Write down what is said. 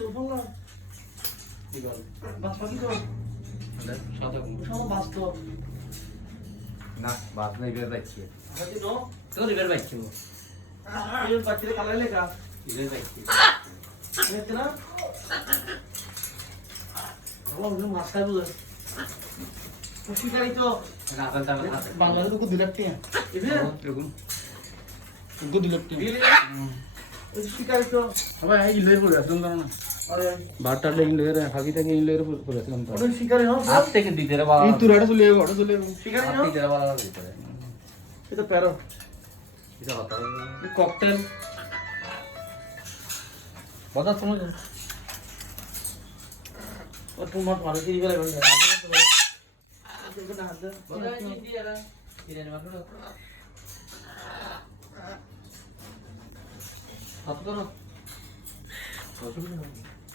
তো তোমরা কি বল বাস পাখি তো সাদা সব বাস তো না বাস নাই বের যাচ্ছে হাতি নো তোর এবার বাইছি এই বাচ্চাদের কালার লেখা এবার বাইছি দেখতে না বাবা ওগুলো মাছ খাই বুঝে শিকারি তো রাখাল টাকা হাতে বাংলাদেশ को 2 लाख টিয়া এবে এরকম को 2 लाख টিয়া ওই শিকারি তো আবার এই ইলের পরে আসলাম না আরে বাটালে ইলের হাগি থেকে ইলের পরে আসলাম তো ওই শিকারি হ্যাঁ হাত থেকে দিতে রে বাবা এই তুরাটা চলে যাবে ওটা চলে যাবে শিকারি হাত হ্যাঁ থেকে রে বাবা দিতে রে এটা প্যারো এটা হতা এই ককটেল কথা শুনো ও টমাটো মারে কি গেলে বন্ধ দেখো না হাত কথা হিন্দি এরা ইরানি মাত্র হাত করো